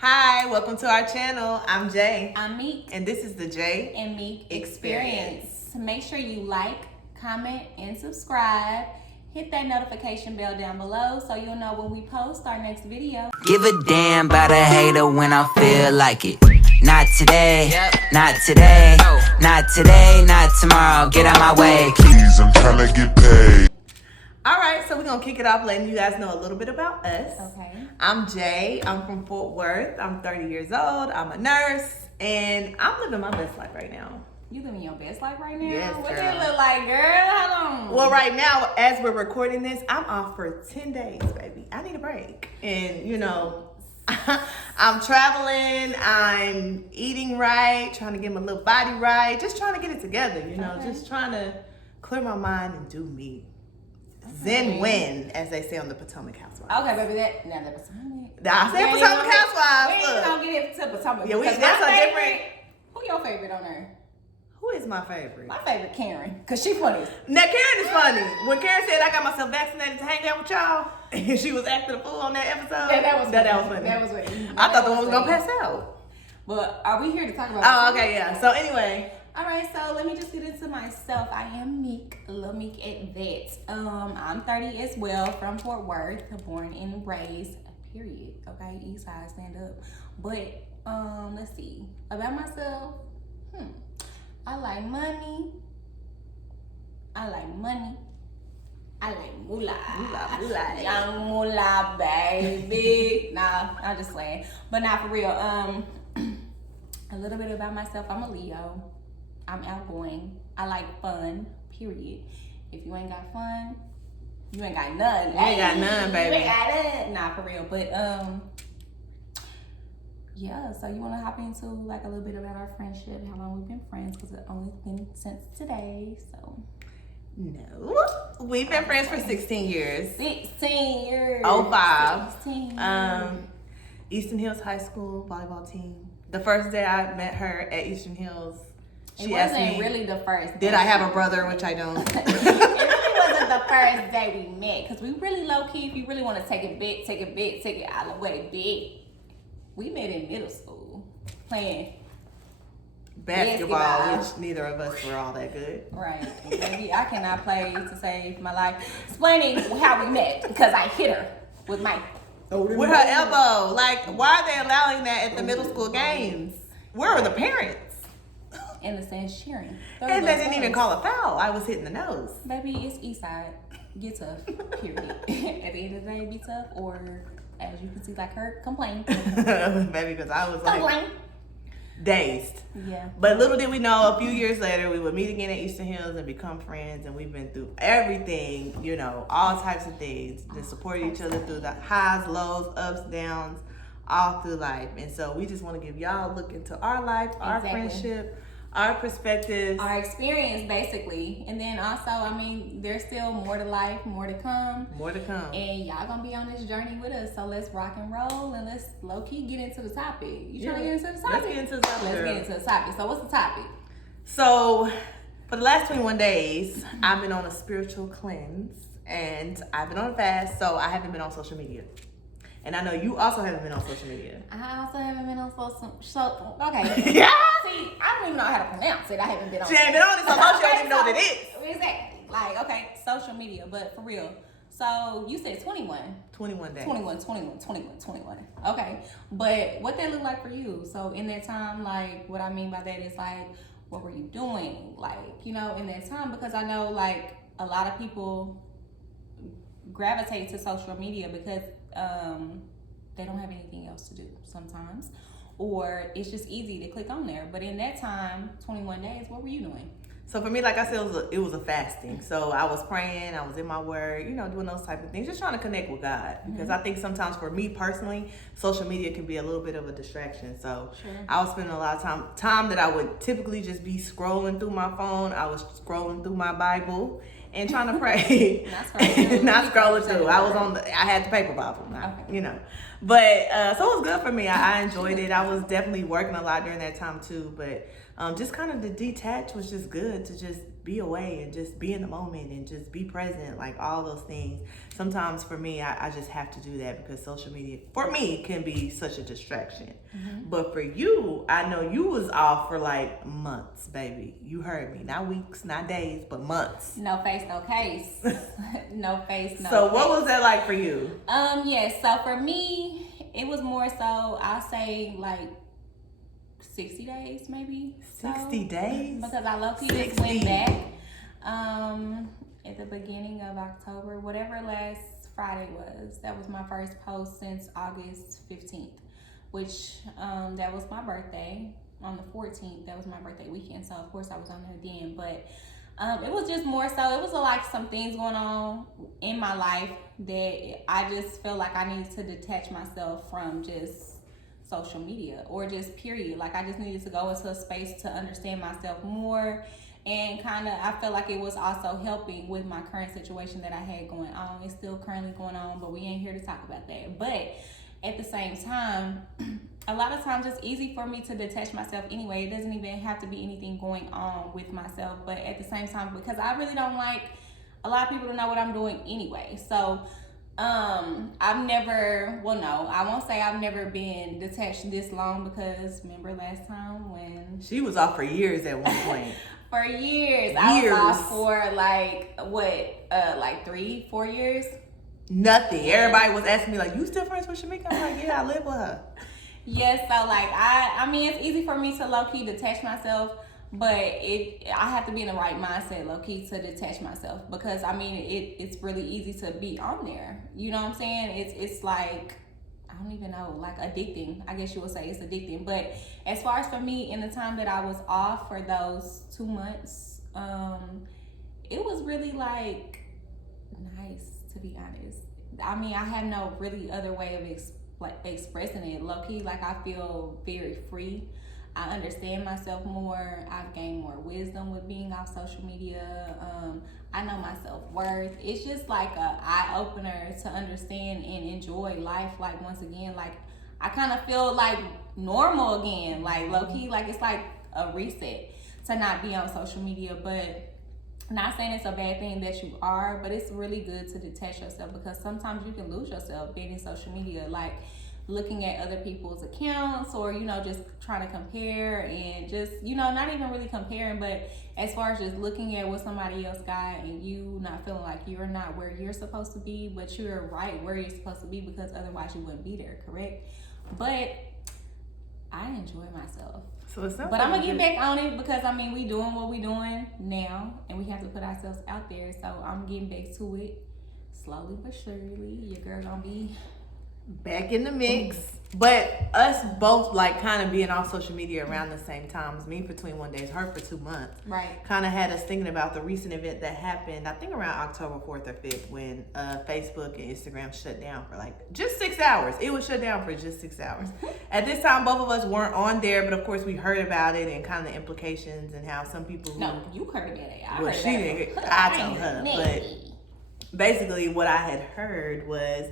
Hi, welcome to our channel. I'm Jay. I'm Meek. And this is the Jay and Meek Experience. Make sure you like, comment, and subscribe. Hit that notification bell down below so you'll know when we post our next video. Give a damn about a hater when I feel like it. Not today, not today, not today, not tomorrow. Get out my way. Please, I'm trying to get paid. All right, so we're going to kick it off letting you guys know a little bit about us. Okay. I'm Jay. I'm from Fort Worth. I'm 30 years old. I'm a nurse, and I'm living my best life right now. You living your best life right now? Yes, What girl. that look like, girl? How long? Well, right now, as we're recording this, I'm off for 10 days, baby. I need a break. And, you know, I'm traveling. I'm eating right, trying to get my little body right, just trying to get it together, you know, just trying to clear my mind and do me. Zen win, as they say on the Potomac Housewives. Okay, baby, that Potomac. I said Potomac Housewives. We ain't Look. gonna get into Potomac. Yeah, because that's my a favorite- different. Who your favorite on there? Who is my favorite? My favorite Karen, cause she funny. Now Karen is funny. When Karen said I got myself vaccinated to hang out with y'all, and she was acting a fool on that episode. Yeah, that was funny. That was funny. That was funny. I thought the one was gonna pass out. But are we here to talk about? Oh, okay, yeah. So anyway. All right, so let me just get into myself. I am Meek, Lil Meek at that. I'm 30 as well, from Fort Worth, born and raised, period. Okay, East Side, stand up. But let's see about myself. I like money. I like moolah. Moolah. Young moolah, baby. Nah, I'm just playing. But not for real. A little bit about myself. I'm a Leo. I'm outgoing. I like fun, period. If you ain't got fun, you ain't got none. You ain't got none, baby. You ain't got none. Nah, for real. But yeah, so you wanna hop into like a little bit about our friendship, how long we've been friends, because it's only been since today, so. No. We've been friends for 16 years. 16 years. 05. 16 Eastern Hills High School volleyball team. The first day I met her at Eastern Hills, It she asked wasn't me, really the first day. did I have a brother, which I don't. It really wasn't the first day we met, because we really low-key, if you really want to take it all the way big. We met in middle school, playing Basketball, which neither of us were all that good. Right. Baby, I cannot play to save my life. Explaining how we met, because I hit her with my... With her elbow. Like, why are they allowing that at the middle school games? Where are the parents? In the sense, cheering. And they didn't even call a foul. I was hitting the nose. Baby, it's East Side. Get tough, period. At the end of the day, be tough, or as you can see, like her, complain. Baby, because I was like Complain. dazed. Yeah. But little did we know, a few years later, we would meet again at Eastern Hills and become friends. And we've been through everything, you know, all types of things. Just supported each other through the highs, lows, ups, downs, all through life. And so we just want to give y'all a look into our life, our friendship, our perspectives, our experience, basically. And then also, I mean, there's still more to life, more to come. More to come. And y'all gonna be on this journey with us. So let's rock and roll, and let's low-key get into the topic. You trying to get into the topic? Let's get into the topic. Let's get into the topic. So what's the topic? So for the last 21 days, I've been on a spiritual cleanse, and I've been on a fast, so I haven't been on social media. And I know you also haven't been on social media. I also haven't been on social. Okay. Yeah. See, I don't even know how to pronounce it. I haven't been on. She ain't been on it so much, she don't even know what it is. Exactly. Like, okay, social media, but for real. So you said 21. 21 days. 21. Okay. But what that look like for you? So in that time, like, what I mean by that is like, what were you doing? Like, you know, in that time, because I know like a lot of people gravitate to social media because they don't have anything else to do sometimes, or it's just easy to click on there. But in that time, 21 days, what were you doing? So for me, like I said, it was a fasting. So I was praying, I was in my word, you know, doing those type of things, just trying to connect with God. Because I think sometimes for me personally, social media can be a little bit of a distraction. So I was spending a lot of time that I would typically just be scrolling through my phone. I was scrolling through my Bible and trying to pray. Not scrolling through. I had the paper Bible, you know. But so it was good for me. I enjoyed it. I was definitely working a lot during that time too. But just kind of to detach was just good, to just be away and just be in the moment and just be present, like all those things. Sometimes for me, I just have to do that because social media, for me, can be such a distraction. But for you, I know you was off for like months, baby. You heard me. Not weeks, not days, but months. No face, no case. No face, no So case. what was that like for you? Yes, so for me, it was more so, I'll say like 60 days maybe. 60 days? Because I low-key just went back at the beginning of October, whatever last Friday was. That was my first post since August 15th, which that was my birthday on the 14th. That was my birthday weekend, so of course I was on there then. But it was just more so, it was like some things going on in my life that I just felt like I needed to detach myself from just social media or just period. Like I just needed to go into a space to understand myself more, and kind of I felt like it was also helping with my current situation that I had going on. It's still currently going on, but we ain't here to talk about that. But at the same time, a lot of times it's easy for me to detach myself anyway. It doesn't even have to be anything going on with myself, but at the same time, because I really don't like a lot of people to know what I'm doing anyway. So I've never, well, no, I won't say I've never been detached this long, because remember last time when She was off for years at one point. for years. I was off for like like 3-4 years. Nothing. Everybody was asking me like, you still friends with Shamika? I'm like, yeah, I live with her. Yes, so like I mean it's easy for me to low-key detach myself, but I have to be in the right mindset low-key to detach myself, because I mean it's really easy to be on there. You know what I'm saying? It's like, I don't even know, like addicting. I guess you would say it's addicting. But as far as for me, in the time that I was off for those 2 months, it was really like nice, to be honest. I mean, I have no really other way of expressing it. Low-key, like I feel very free. I understand myself more. I've gained more wisdom with being off social media. I know my self-worth. It's just like a eye-opener to understand and enjoy life. Like once again, like I kind of feel like normal again. Like low-key, like it's like a reset to not be on social media. But not saying it's a bad thing that you are, but it's really good to detach yourself, because sometimes you can lose yourself being in social media, like looking at other people's accounts, or just trying to compare, and just not even really comparing, but as far as just looking at what somebody else got and you not feeling like you're not where you're supposed to be, but you're right where you're supposed to be, because otherwise you wouldn't be there, correct? But I enjoy myself. So it's not. But I'm gonna get back on it, because I mean we doing what we doing now, and we have to put ourselves out there. So I'm getting back to it slowly but surely. Your girl gonna be back in the mix. But us both like kind of being off social media around the same time as me for 21 days, her for 2 months. right. Kind of had us thinking about the recent event that happened, I think around October 4th or 5th, when Facebook and Instagram shut down for like just 6 hours. It was shut down for just 6 hours. At this time, both of us weren't on there, but of course we heard about it and kind of the implications and how some people who... No, you heard about it. Well, she didn't. I told her. But basically what I had heard was,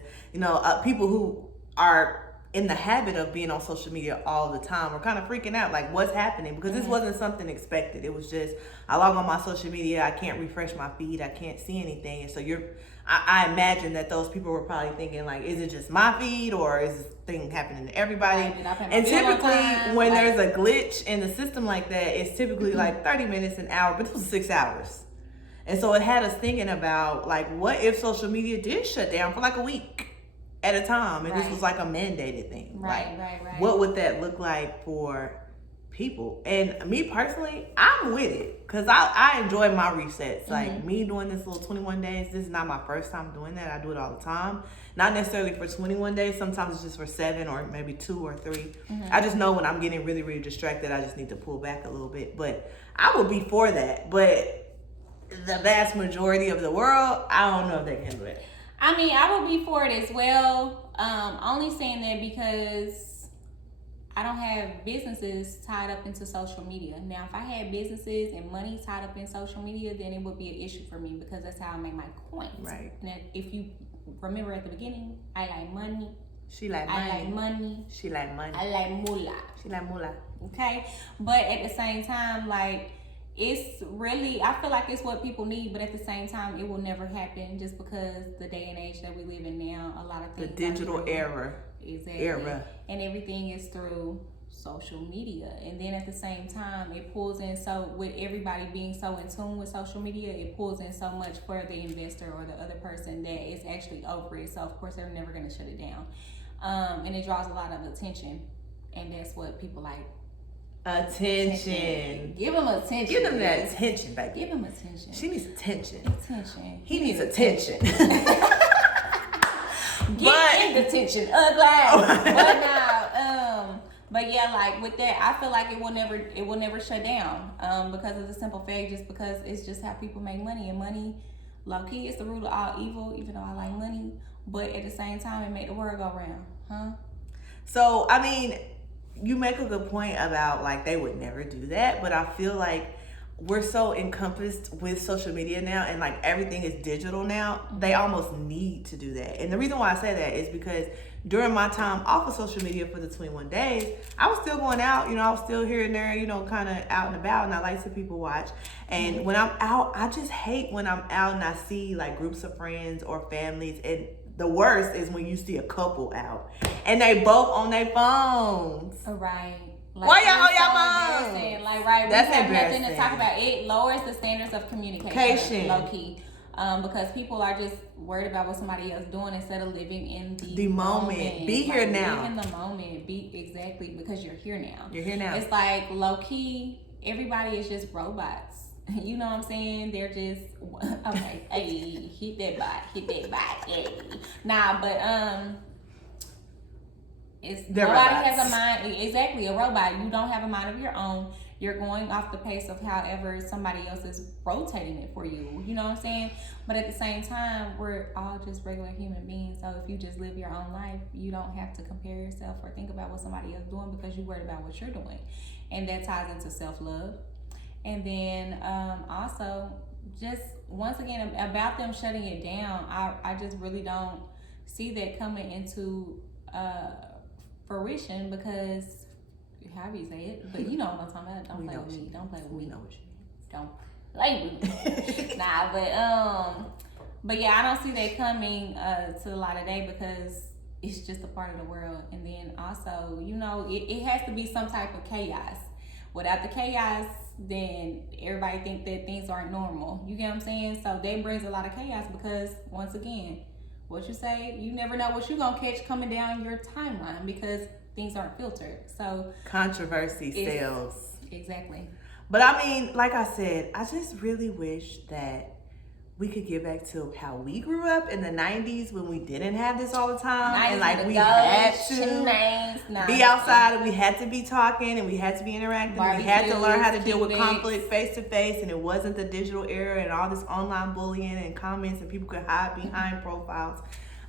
people who are in the habit of being on social media all the time were kind of freaking out, like what's happening, because this wasn't something expected. It was just, I log on my social media, I can't refresh my feed, I can't see anything. And so I imagine that those people were probably thinking like, is it just my feed, or is this thing happening to everybody? And typically when there's a glitch in the system like that, it's typically like 30 minutes, an hour, but it was 6 hours. And so it had us thinking about like, what if social media did shut down for like a week at a time, and this was like a mandated thing? Right. What would that look like for people? And me personally, I'm with it, because I enjoy my resets. Like me doing this little 21 days, this is not my first time doing that. I do it all the time. Not necessarily for 21 days. Sometimes it's just for 7 or maybe 2 or 3. I just know when I'm getting really, really distracted, I just need to pull back a little bit. But I would be for that. But the vast majority of the world, I don't know if they can handle it. I mean, I would be for it as well. Only saying that because I don't have businesses tied up into social media. Now, if I had businesses and money tied up in social media, then it would be an issue for me, because that's how I make my coins. Right. And if you remember at the beginning, I like money. She like money. I like money. She like money. I like moolah. She like moolah. Okay? But at the same time, like, it's really, I feel like it's what people need, but at the same time, it will never happen just because the day and age that we live in now, a lot of things. The digital era. Exactly. And everything is through social media. And then at the same time, it pulls in, so with everybody being so in tune with social media, it pulls in so much for the investor or the other person that is actually over it. So of course, they're never going to shut it down. And it draws a lot of attention. And that's what people like. Attention. Give him attention. Give him that attention, baby. Give him attention. She needs attention. Attention. He needs attention. Get in detention, ugly. But yeah, like with that, I feel like it will never shut down. Because of the simple fact, just because it's just how people make money, and money, low key, is the root of all evil. Even though I like money, but at the same time, it made the world go round, huh? So I mean, you make a good point about like they would never do that, but I feel like we're so encompassed with social media now, and like everything is digital now. They almost need to do that. And the reason why I say that is because during my time off of social media for the 21 days, I was still going out, I was still here and there, kind of out and about, and I like to people watch. And when I'm out, I just hate when I'm out and I see like groups of friends or families, and the worst is when you see a couple out and they both on their phones. Right. Like, why y'all on y'all phones? Like, right, that's we have embarrassing. nothing to talk about. It lowers the standards of communication. Low key. Because people are just worried about what somebody else doing instead of living in the moment. Be here now. Live in the moment. Exactly, because you're here now. You're here now. It's like low key, everybody is just robots. You know what I'm saying? They're just okay. Hey, hit that bot. Hey. Nah, but nobody has a mind. Exactly, a robot. You don't have a mind of your own. You're going off the pace of however somebody else is rotating it for you. You know what I'm saying? But at the same time, we're all just regular human beings. So if you just live your own life, you don't have to compare yourself or think about what somebody else is doing because you're worried about what you're doing. And that ties into self-love. And then also, just once again, about them shutting it down, I just really don't see that coming into fruition because, however you say it, but you know what I'm talking about. Don't play with me. Don't play with me. Know what you mean. Don't play with me. Nah, but yeah, I don't see that coming to the light of day because it's just a part of the world. And then also, it has to be some type of chaos. Without the chaos, then everybody think that things aren't normal. You get what I'm saying? So that brings a lot of chaos because, once again, what you say, you never know what you're going to catch coming down your timeline because things aren't filtered. So controversy sells. Exactly. But I mean, like I said, I just really wish that we could get back to how we grew up in the 90s when we didn't have this all the time. And like we had to be outside and we had to be talking and we had to be interacting. We had to learn how to deal with conflict face to face, and it wasn't the digital era and all this online bullying and comments and people could hide behind profiles.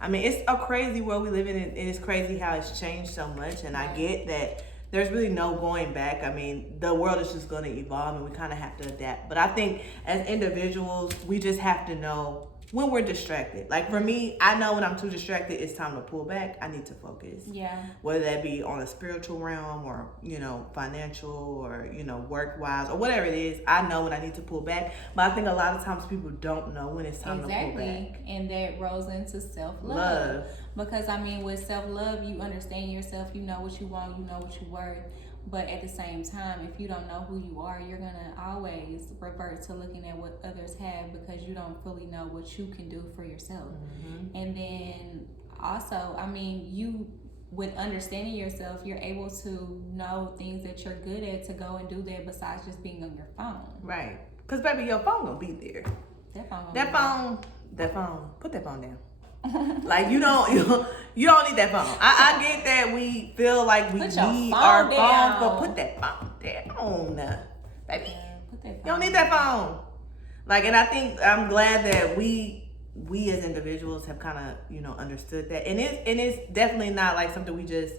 I mean, it's a crazy world we live in, and it's crazy how it's changed so much. And I get that there's really no going back. I mean, the world is just going to evolve and we kind of have to adapt. But I think as individuals, we just have to know when we're distracted. Like for me, I know when I'm too distracted, it's time to pull back. I need to focus. Yeah. Whether that be on a spiritual realm or, financial or, work-wise or whatever it is, I know when I need to pull back. But I think a lot of times people don't know when it's time to pull back. And that rolls into self-love. Because, with self-love, you understand yourself, you know what you want, you know what you're worth. But at the same time, if you don't know who you are, you're going to always revert to looking at what others have because you don't fully know what you can do for yourself. Mm-hmm. And then also, you, with understanding yourself, you're able to know things that you're good at to go and do that besides just being on your phone. Right. Because, baby, your phone going to be there. That phone, put that phone down. Like you don't need that phone. I get that we feel like we need our phone, but put that phone down, baby. You don't need that phone. Like, and I think I'm glad that we as individuals have kind of understood that, and it's definitely not like something we just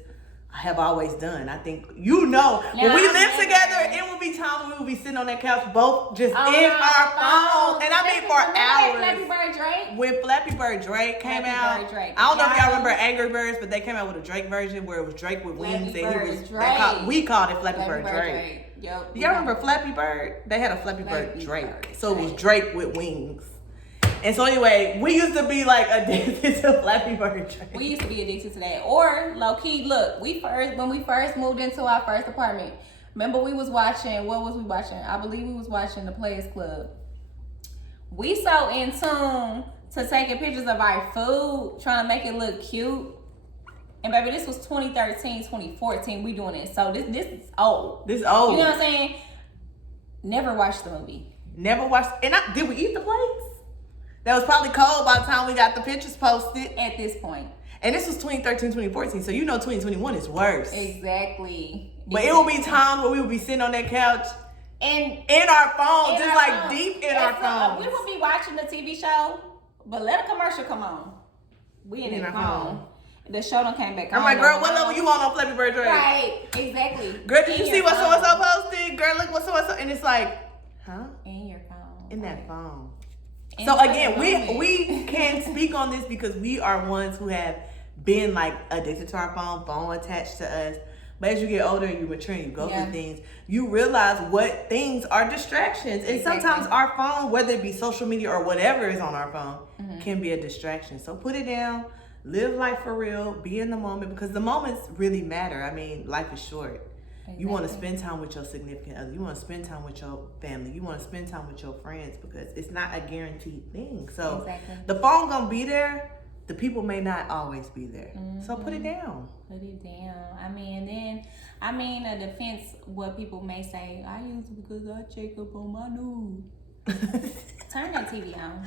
have always done. I think when we live together, it would be times when we would be sitting on that couch, both just in our phone, and I mean for hours. Flappy Bird Drake. When Flappy Bird Drake came out, I don't know if y'all remember Angry Birds, but they came out with a Drake version where it was Drake with wings, and we called it Flappy Bird Drake. Yep. Y'all remember Flappy Bird? They had a Flappy Bird Drake, so it was Drake with wings. And so anyway, we used to be like addicted to Flappy Bird Drake. We used to be addicted to that. Or Lowkey, look, when we first moved into our first apartment, remember what was we watching? I believe we was watching the Players Club. We so in tune to taking pictures of our food, trying to make it look cute. And baby, this was 2013, 2014, we doing it. So this is old. This is old. You know what I'm saying? Never watched the movie. Never watched. And did we eat the plates? That was probably cold by the time we got the pictures posted. At this point. And this was 2013, 2014. So 2021 is worse. Exactly. But it will be times where we will be sitting on that couch and in our phone, deep in our phone. We will be watching the TV show, but let a commercial come on. We in our phone. The show done came back. I'm like, girl, what level you on Flappy Bird Drake? Right, exactly. Girl, did you see what so-and-so posted? Girl, look what so-and-so. And it's like, huh? In your phone. In that phone. So again, we can speak on this because we are ones who have been like addicted to our phone attached to us. But as you get older and you mature and you go through things, you realize what things are distractions. And sometimes our phone, whether it be social media or whatever is on our phone, can be a distraction. So put it down, live life for real, be in the moment, because the moments really matter. I mean, life is short. Exactly. You want to spend time with your significant other. You want to spend time with your family. You want to spend time with your friends because it's not a guaranteed thing. So the phone gonna be there. The people may not always be there. So put it down. Put it down. A defense, what people may say, I use it because I check up on my news. Turn that TV on.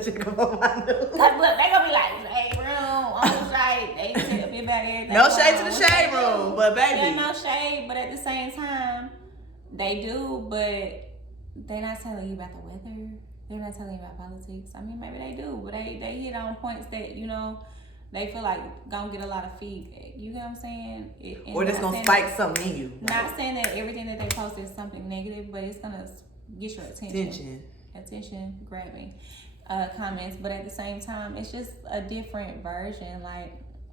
Check up on my news. Cause look, they gonna be like, shade room, on the shade. They tell me about everything. No shade to the shade room, but baby. Yeah, no shade, but at the same time, they do, but they're not telling you about the weather. They're not telling you about politics. I mean, maybe they do, but they hit on points that, they feel like gonna get a lot of feedback. You get what I'm saying? Or just gonna spike something in you. Not saying that everything that they post is something negative, but it's gonna get your attention grabbing comments. But at the same time, it's just a different version.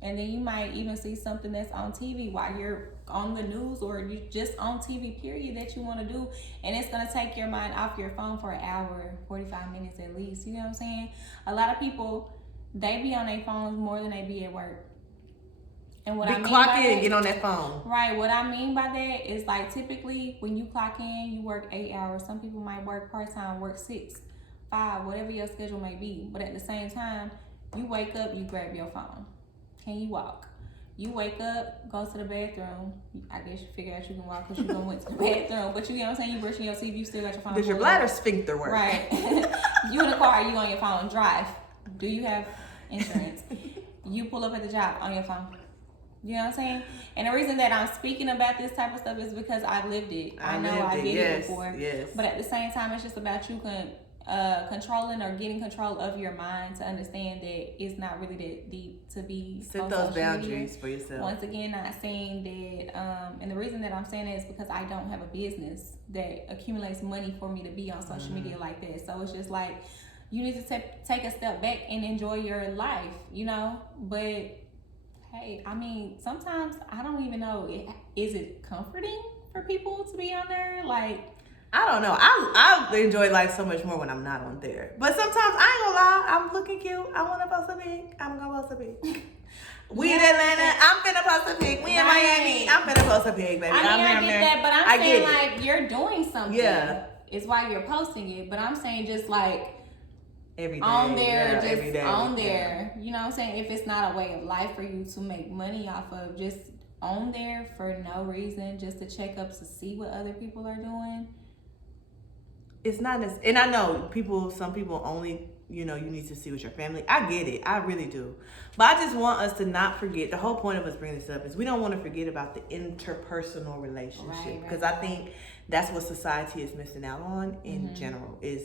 And then you might even see something that's on TV while you're on the news or you just on TV period that you want to do, and it's gonna take your mind off your phone for an hour, 45 minutes at least. You know what I'm saying? A lot of people, they be on their phones more than they be at work. And what I mean clock by in that, and get on that phone. Right. What I mean by that is typically when you clock in, you work 8 hours. Some people might work part-time, work 6, 5, whatever your schedule may be. But at the same time, you wake up, you grab your phone. Can you walk? You wake up, go to the bathroom. I guess you figure out you can walk because you went to the bathroom. But you know what I'm saying? You brushing your teeth, you still got your phone. Does your bladder sphincter work? Right. You in the car, you on your phone. Drive. Do you have insurance? You pull up at the job on your phone. You know what I'm saying? And the reason that I'm speaking about this type of stuff is because I've lived it. I know I did it before. Yes. But at the same time, it's just about you controlling or getting control of your mind to understand that it's not really that deep to be set those boundaries for yourself. Once again, not saying that and the reason that I'm saying that is because I don't have a business that accumulates money for me to be on social media like that. So it's just like you need to take a step back and enjoy your life, but hey, I mean, sometimes I don't even know, is it comforting for people to be on there? I don't know. I enjoy life so much more when I'm not on there. But sometimes I ain't gonna lie, I'm looking cute. I wanna post a pic. I'm gonna post a pic. We in Atlanta, I'm finna post a pic. We in Miami, I'm finna post a pic, baby. I get that, but I'm saying it. you're doing something. Yeah. It's why you're posting it. But I'm saying just every day, on there, just every day, on there. You know what I'm saying? If it's not a way of life for you to make money off of, just on there for no reason, just to check up to see what other people are doing. It's not as, and I know some people only, you need to see with your family. I get it. I really do. But I just want us to not forget, the whole point of us bringing this up is we don't want to forget about the interpersonal relationship. Right. Because I think that's what society is missing out on in general is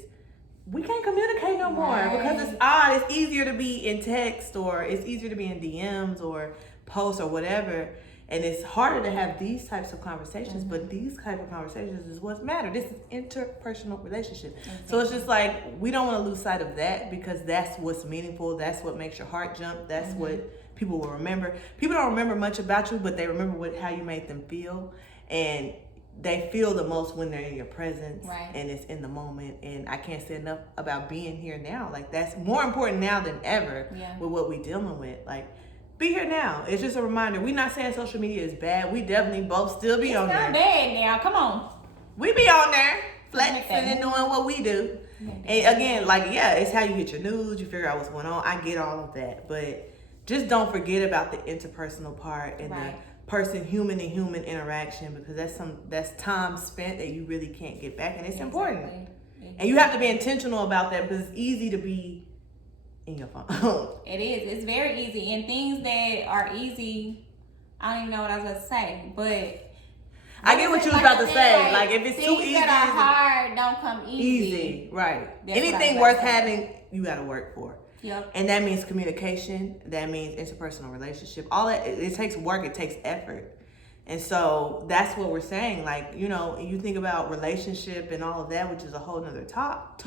we can't communicate no more because it's odd. It's easier to be in text or it's easier to be in DMs or posts or whatever. And it's harder to have these types of conversations, but these type of conversations is what's matter. This is interpersonal relationship. So it's just like, we don't want to lose sight of that, because that's what's meaningful. That's what makes your heart jump. That's what people will remember. People don't remember much about you, but they remember how you made them feel. And they feel the most when they're in your presence, and it's in the moment. And I can't say enough about being here now. Like, that's more important now than ever with what we dealing with. Like, be here now. It's just a reminder. We're not saying social media is bad. We definitely both still be on there. It's not bad now. Come on. We be on there, flexing and doing what we do. And again, like, it's how you get your news. You figure out what's going on. I get all of that. But just don't forget about the interpersonal part and the human to human interaction, because that's time spent that you really can't get back. And it's important. And you have to be intentional about that, because it's easy to be in your phone. It is. It's very easy. And things that are easy, I don't even know what I was about to say, but I get what you was about to say. Like, if it's too easy, things that are hard don't come easy. Right. That's anything worth having, you got to work for. Yep. And that means communication. That means interpersonal relationship. All that, it takes work. It takes effort. And so that's what we're saying. Like, you know, you think about relationship and all of that, which is a whole nother talk.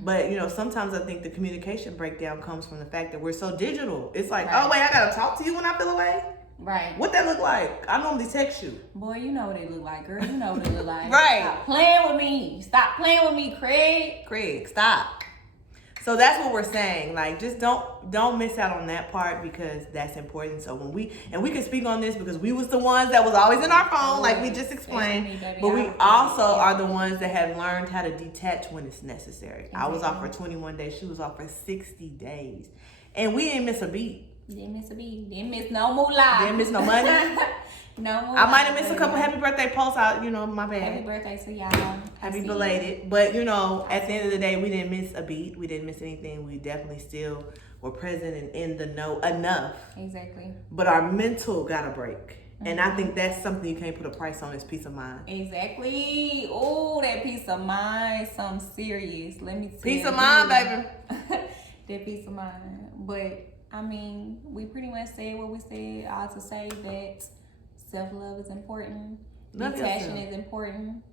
But, you know, sometimes I think the communication breakdown comes from the fact that we're so digital. It's like, oh, wait, I got to talk to you when I feel away? Right. What that look like? I normally text you. Boy, you know what it look like, girl. You know what it look like. Right. Stop playing with me. Stop playing with me, Craig. Craig, stop. So that's what we're saying. Like, just don't miss out on that part, because that's important. So when we can speak on this because we was the ones that was always in our phone, like we just explained. But we also are the ones that have learned how to detach when it's necessary. Exactly. I was off for 21 days. She was off for 60 days. And we didn't miss a beat. Didn't miss a beat. Didn't miss no moolah. Didn't miss no money. No moolah. I might have missed a couple happy birthday posts out, you know, my bad. Happy birthday to y'all. Happy belated. But, you know, at the end of the day, we didn't miss a beat. We didn't miss anything. We definitely still were present and in the know enough. Exactly. But our mental got a break. And I think that's something you can't put a price on, is peace of mind. Exactly. Oh, that peace of mind, something serious. Let me tell you. Peace of mind, baby. That peace of mind. But, I mean, we pretty much said what we said. All to say that self-love is important. Detaching is important.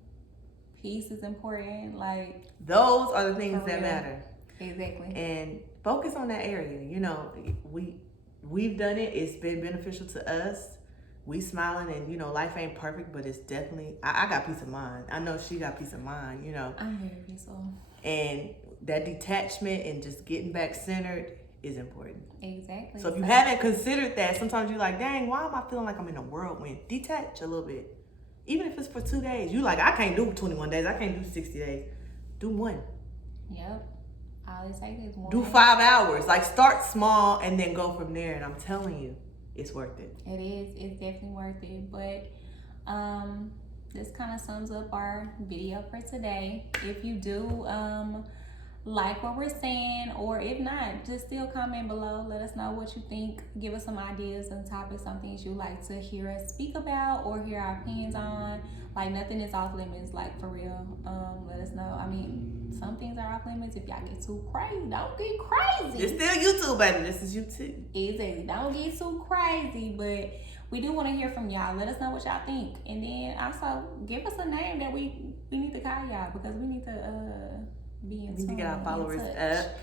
Peace is important. Like, those are the things that matter. Exactly. And focus on that area. You know, we've done it. It's been beneficial to us. We smiling, and you know, life ain't perfect, but it's definitely, I got peace of mind. I know she got peace of mind, you know. I'm very peaceful. And that detachment and just getting back centered is important. Exactly. So if you haven't considered that, sometimes you're like, dang, why am I feeling like I'm in a whirlwind? Detach a little bit. Even if it's for 2 days. You like, I can't do 21 days. I can't do 60 days. Do one. Yep. All it takes is one. Do 5 hours. Like, start small and then go from there. And I'm telling you, it's worth it. It is. It's definitely worth it. But this kind of sums up our video for today. If you do like what we're saying, or if not, just still comment below. Let us know what you think. Give us some ideas and topics, some things you'd like to hear us speak about or hear our opinions on. Like, nothing is off limits, like, for real. Let us know. I mean, some things are off limits. If y'all get too crazy, don't get crazy. It's still YouTube, baby. This is YouTube. Exactly. Don't get too crazy, but we do want to hear from y'all. Let us know what y'all think. And then also give us a name that we need to call y'all, because we need to be in touch. We need to get our followers up.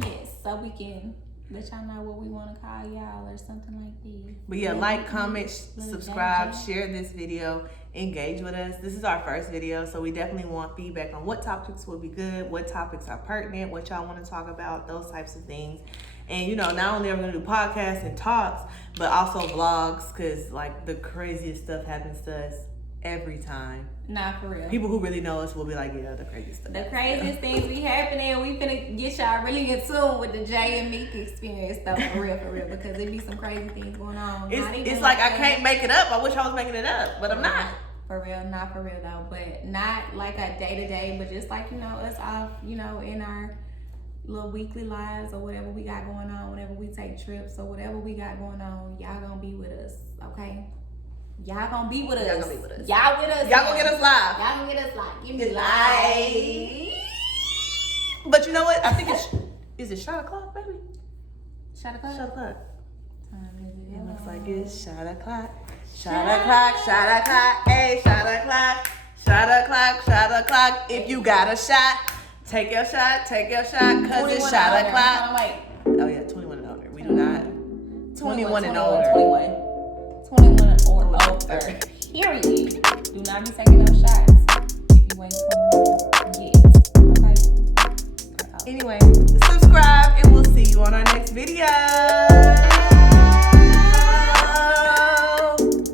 Yes, so we can let y'all know what we want to call y'all or something like that. But yeah, like, comment, subscribe, share this video, engage with us. This is our first video, so we definitely want feedback on what topics would be good, what topics are pertinent, what y'all want to talk about, those types of things. And you know, not only are we gonna do podcasts and talks, but also vlogs, because like the craziest stuff happens to us every time. Nah, for real. People who really know us will be like, yeah, the craziest stuff. The craziest things be happening. We finna get y'all really in tune with the Jay and Meek experience, though, for real, because it be some crazy things going on. It's like I can't make it up. I wish I was making it up, but I'm not. For real, not for real though, but not like a day-to-day, but just like, you know, us off, you know, in our little weekly lives or whatever we got going on, whenever we take trips or whatever we got going on, y'all gonna be with us, okay? Y'all gonna be with us. Y'all gonna be with us. Y'all with us. Y'all gonna get us live. Y'all gonna get us live. Give me live. But you know what? I think is it shot o'clock, baby? Shot o'clock? Shot o'clock. Time is it? It looks like it's shot o'clock. Shot o'clock, ayy, shot o'clock, shot o'clock. If you got a shot, take your shot, cause it's shot o'clock. Oh yeah, 21 and older. We do not. 21 and older. 21 and older. Period. Do not be taking no shots if you ain't 21 yet. Okay. Anyway, subscribe and we'll see you on our next video.